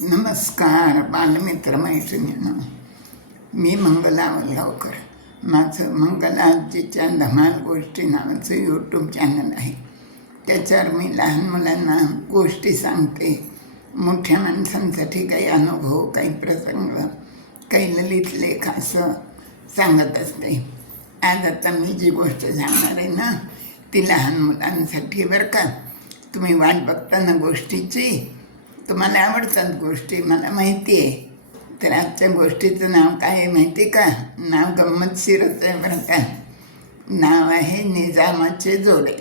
नमस्कार बालमित्र मैत्रिणींनो, मी मंगला वलगावकर. माझं मंगला आजीच्या धमाल गोष्टी नावाचं यूट्यूब चॅनल आहे. त्याच्यावर मी लहान मुलांना गोष्टी सांगते. मोठ्या माणसांसाठी काही अनुभव, काही प्रसंग, काही ललित लेख असं सांगत असते. आज आता मी जी गोष्ट सांगणार आहे ना, ती लहान मुलांसाठी बरं का. तुम्ही वाट बघता ना गोष्टीची, तुम्हाला आवडतात गोष्टी, मला माहिती आहे. तर आजच्या गोष्टीचं नाव काय आहे माहिती आहे का? नाव गंमतशीरच आहे बरं का. नाव आहे निजामाचे जोडे.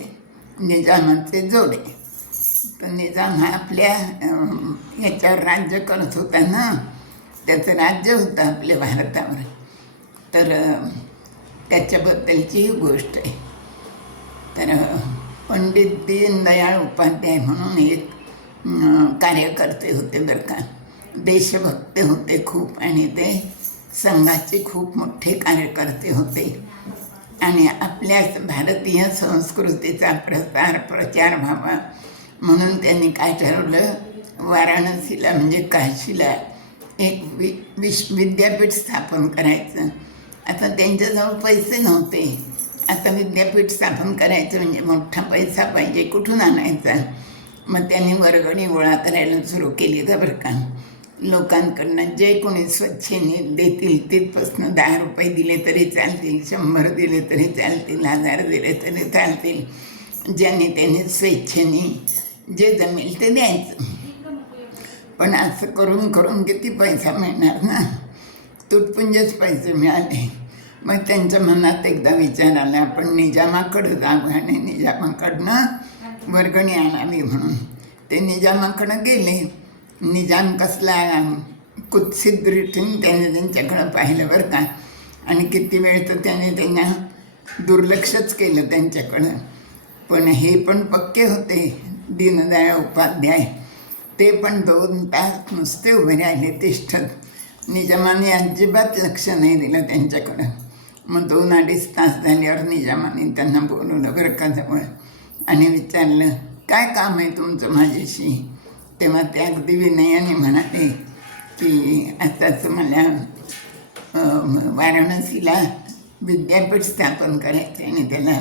निजामाचे जोडे. तर निजाम हा आपल्या याच्यावर राज्य करत होता ना, त्याचं राज्य होतं आपल्या भारतावर. तर त्याच्याबद्दलची ही गोष्ट आहे. तर पंडित दीनदयाळ उपाध्याय म्हणून एक कार्यकर्ते होते बरं का. देशभक्त होते खूप, आणि ते संघाचे खूप मोठे कार्यकर्ते होते. आणि आपल्या भारतीय संस्कृतीचा प्रचार व्हावा म्हणून त्यांनी काय ठरवलं, वाराणसीला म्हणजे काशीला एक विद्यापीठ स्थापन करायचं. आता त्यांच्याजवळ पैसे नव्हते. आता विद्यापीठ स्थापन करायचं म्हणजे मोठा पैसा पाहिजे, कुठून आणायचा? मग त्यांनी वर्गणी गोळा करायला सुरू केली का बरं का. लोकांकडनं जे कोणी स्वच्छेने देतील तिथपासून 10 रुपये दिले तरी चालतील, 100 दिले तरी चालतील, 1000 दिले तरी चालतील. ज्यांनी त्यांनी स्वेच्छेने जे जमेल ते द्यायचं. पण असं करून करून किती पैसा मिळणार ना, तुटपुंजेच पैसे मिळाले. मग त्यांच्या मनात एकदा विचार आला, आपण निजामाकडं जावं आणि निजामाकडनं वर्गणी आणावी म्हणून. ते निजामाकडं गेले. निजाम कसला कुत्सित दृष्टीने त्याने त्यांच्याकडं पाहिलं बरं का. आणि किती वेळ तर त्याने त्यांना दुर्लक्षच केलं त्यांच्याकडं. पण हे पण पक्के होते दीनदयाळ उपाध्याय. ते पण 2 तास नुसते उभे राहिले तिष्ठत. निजामाने अजिबात लक्ष नाही दिलं त्यांच्याकडं. मग 2-2.5 तास झाल्यावर निजामाने त्यांना बोलवलं बरं का जवळ आणि विचारलं, काय काम आहे तुमचं माझ्याशी? तेव्हा ते अगदी विनयाने म्हणाले की आताच मला वाराणसीला विद्यापीठ स्थापन करायचं आणि त्याला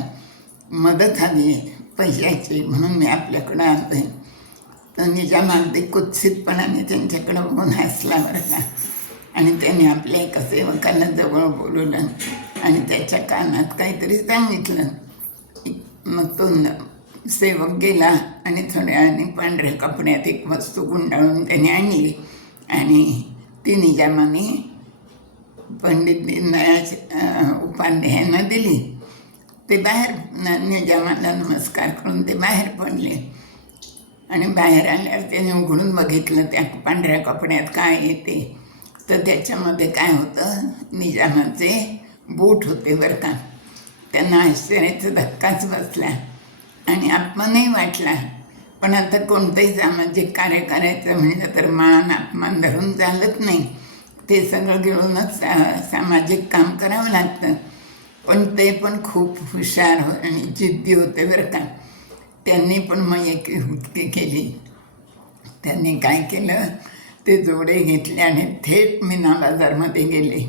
मदत हवी पैशाची, म्हणून मी आपल्याकडं आलो आहे. तर निजाम अगदी कुत्सितपणाने त्यांच्याकडं बघून हसला बरं का. आणि त्याने आपल्या एका सेवकाला जवळ बोलवलं आणि त्याच्या कानात काहीतरी सांगितलं. मग तो सेवक गेला आणि थोड्या वेळाने पांढऱ्या कपड्यात एक वस्तू गुंडाळून त्याने आणली आणि ती निजामाने पंडित दीनदयाळ उपाध्यायांना दिली. ते बाहेर निजामाला नमस्कार करून ते बाहेर पडले. आणि बाहेर आल्यावर त्याने उघडून बघितलं त्या पांढऱ्या कपड्यात काय येते. तर त्याच्यामध्ये काय होतं, निजामाचे बूट होते बरं का. त्यांना आश्चर्याचा धक्काच बसला आणि अपमानही वाटला. पण आता कोणतंही सामाजिक कार्य करायचं म्हटलं तर मान अपमान धरून चालत नाही. ते सगळं गिळूनच सामाजिक काम करावं लागतं. पण ते पण खूप हुशार आणि जिद्दी होते बरं का. त्यांनी पण मग एक युक्ती केली. त्यांनी काय केलं, ते जोडे घेतले आणि थेट मीना बाजारमध्ये गेले.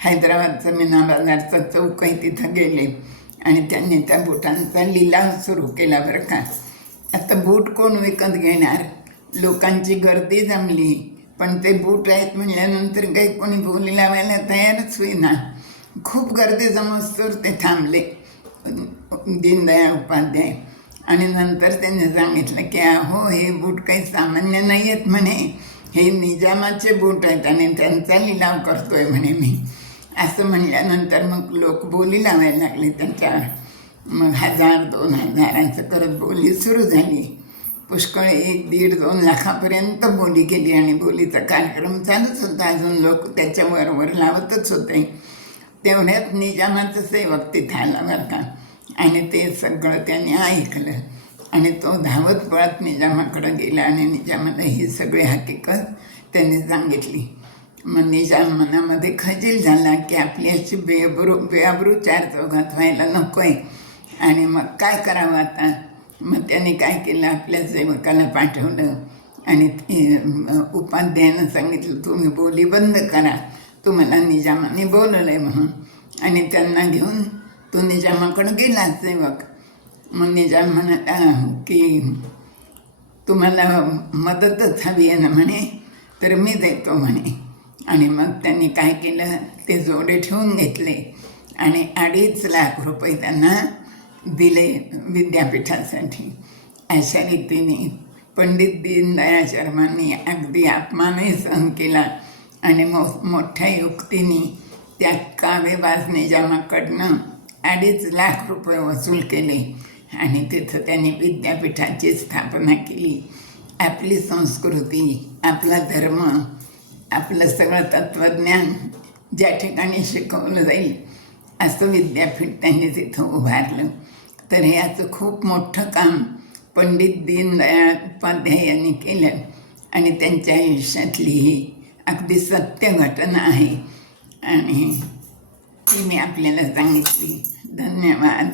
हैदराबादचं मीना बाजारचा चौक आहे, तिथं गेले आणि त्यांनी त्या बुटांचा लिलाव सुरू केला बरं का. आता बूट कोण विकत घेणार? लोकांची गर्दी जमली. पण ते बूट आहेत म्हणल्यानंतर काही कोणी बोली लावायला तयारच होईना. खूप गर्दी जमस्तोवर ते थांबले दीनदयाळ उपाध्याय. आणि नंतर त्यांनी सांगितलं की अहो, हे बूट काही सामान्य नाही आहेत म्हणे, हे निजामाचे बूट आहेत आणि त्यांचा लिलाव करतोय म्हणे मी. असं म्हणल्यानंतर मग लोक बोली लावायला लागले त्यांच्यावर. मग 1000-2000 असं करत बोली सुरू झाली. पुष्कळ 1-1.5-2 लाखापर्यंत बोली गेली आणि बोलीचा कार्यक्रम चालूच होता. अजून लोक त्याच्यावर लावतच होते. तेवढ्यात निजामाचं सेवक तिथं आला बरं का. आणि ते सगळं त्यांनी ऐकलं आणि तो धावत पळत निजामाकडं गेला आणि निजामाला ही सगळी हकीकत त्यांनी सांगितली. मग निजाम मनामध्ये खजील झाला की आपली अशी बेअब्रू 4 चौघात व्हायला नको आहे. आणि मग काय करावं आता? मग त्याने काय केलं, आपल्या सेवकाला पाठवलं आणि उपाध्यायानं सांगितलं तुम्ही बोली बंद करा, तुम्हाला निजामाने बोलवलं आहे म्हणून. आणि त्यांना घेऊन तो निजामाकडं गेला सेवक. मग निजाम म्हणाला की तुम्हाला मदतच हवी आहे ना म्हणे, तर मी देतो म्हणे. आणि मग त्यांनी काय केलं, ते जोडे ठेवून घेतले आणि 2.5 लाख रुपये त्यांना दिले विद्यापीठासाठी. अशा रीतीने पंडित दीनदयाळ शर्मांनी अगदी अपमानही सहन केला आणि मोठ्या युक्तीने त्या कावेबाज निजामाकडनं 2.5 लाख रुपये वसूल केले आणि तिथं त्यांनी विद्यापीठाची स्थापना केली. आपली संस्कृती, आपला धर्म, आपलं सगळं तत्त्वज्ञान ज्या ठिकाणी शिकवलं जाईल असं विद्यापीठ त्यांनी तिथं उभारलं. तर याचं खूप मोठं काम पंडित दीनदयाळ उपाध्याय यांनी केलं आणि त्यांच्या आयुष्यातली ही अगदी सत्य घटना आहे आणि ती मी आपल्याला सांगितली. धन्यवाद.